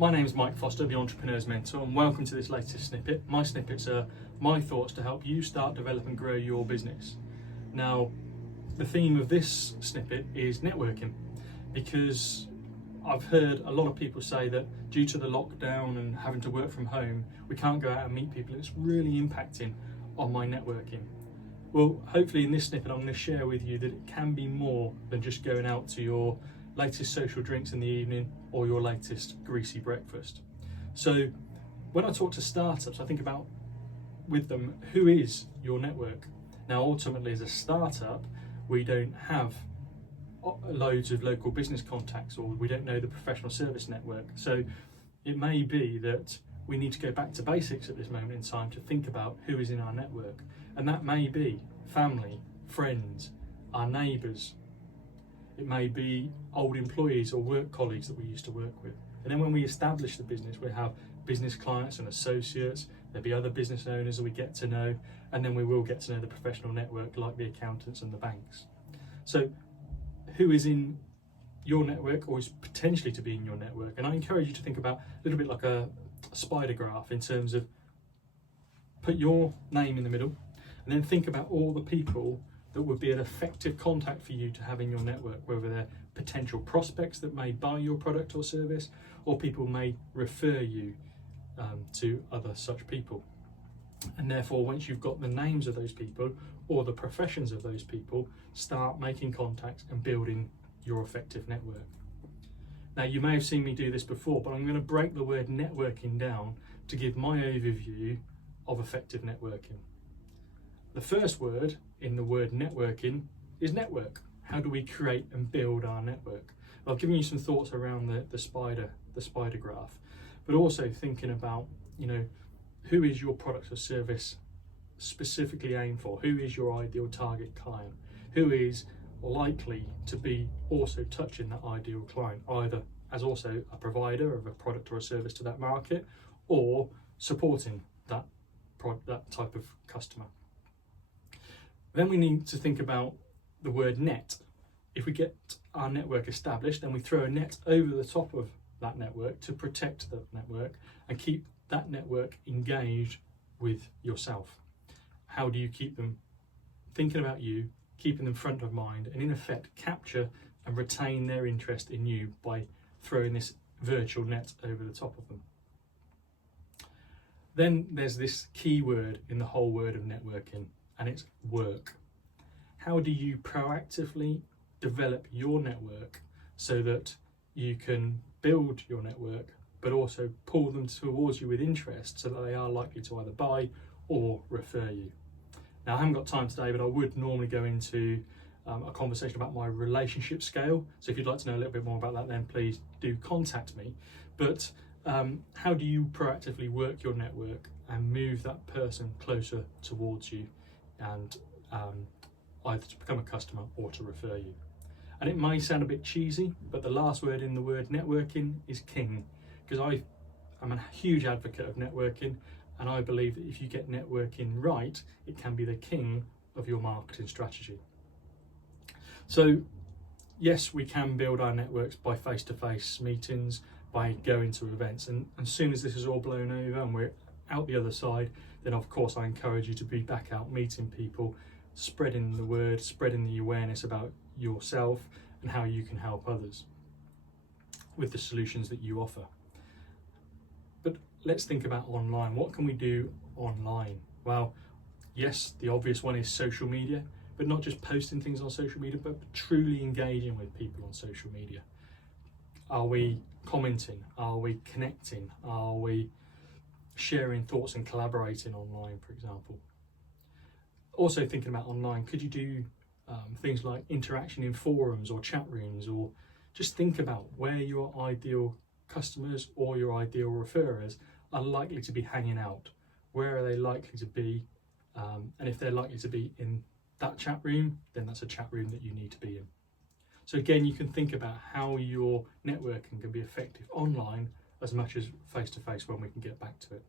My name is Mike Foster, the Entrepreneur's Mentor, and welcome to this latest snippet. My snippets are my thoughts to help you start, develop and grow your business. Now, the theme of this snippet is networking, because I've heard a lot of people say that due to the lockdown and having to work from home, we can't go out and meet people. It's really impacting on my networking. Well, hopefully in this snippet, I'm going to share with you that it can be more than just going out to your latest social drinks in the evening or your latest greasy breakfast. So when I talk to startups, I think about with them, who is your network? Now, ultimately as a startup, we don't have loads of local business contacts, or we don't know the professional service network. So it may be that we need to go back to basics at this moment in time to think about who is in our network. And that may be family, friends, our neighbours. It may be old employees or work colleagues that we used to work with. And then when we establish the business, we have business clients and associates. There'll be other business owners that we get to know, and then we will get to know the professional network like the accountants and the banks. So who is in your network or is potentially to be in your network? And I encourage you to think about a little bit like a spider graph, in terms of put your name in the middle and then think about all the people that would be an effective contact for you to have in your network, whether they're potential prospects that may buy your product or service, or people may refer you to other such people. And therefore, once you've got the names of those people or the professions of those people, start making contacts and building your effective network. Now, you may have seen me do this before, but I'm going to break the word networking down to give my overview of effective networking. The first word in the word networking is network. How do we create and build our network? I've given you some thoughts around the spider graph, but also thinking about, who is your product or service specifically aimed for? Who is your ideal target client? Who is likely to be also touching that ideal client, either as also a provider of a product or a service to that market, or supporting that type of customer? Then we need to think about the word net. If we get our network established, then we throw a net over the top of that network to protect the network and keep that network engaged with yourself. How do you keep them thinking about you, keeping them front of mind, and in effect capture and retain their interest in you by throwing this virtual net over the top of them? Then there's this key word in the whole word of networking, and it's work. How do you proactively develop your network so that you can build your network, but also pull them towards you with interest so that they are likely to either buy or refer you? Now, I haven't got time today, but I would normally go into a conversation about my relationship scale. So if you'd like to know a little bit more about that, then please do contact me. But how do you proactively work your network and move that person closer towards you, and either to become a customer or to refer you? And it may sound a bit cheesy, but the last word in the word networking is king, because I'm a huge advocate of networking, and I believe that if you get networking right, it can be the king of your marketing strategy. So yes, we can build our networks by face-to-face meetings, by going to events, and as soon as this is all blown over and we're out the other side, then of course I encourage you to be back out meeting people, spreading the word, spreading the awareness about yourself and how you can help others with the solutions that you offer. But let's think about online. What can we do online? Well, yes, the obvious one is social media, but not just posting things on social media, but truly engaging with people on social media. Are we commenting? Are we connecting? Are we sharing thoughts and collaborating online, for example? Also thinking about online, could you do things like interaction in forums or chat rooms, or just think about where your ideal customers or your ideal referrers are likely to be hanging out. Where are they likely to be? And if they're likely to be in that chat room, then that's a chat room that you need to be in. So again, you can think about how your networking can be effective online as much as face-to-face when we can get back to it.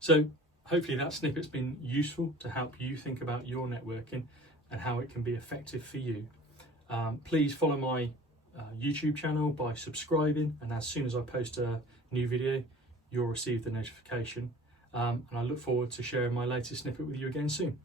So hopefully that snippet's been useful to help you think about your networking and how it can be effective for you. Please follow my YouTube channel by subscribing, and as soon as I post a new video, you'll receive the notification. And I look forward to sharing my latest snippet with you again soon.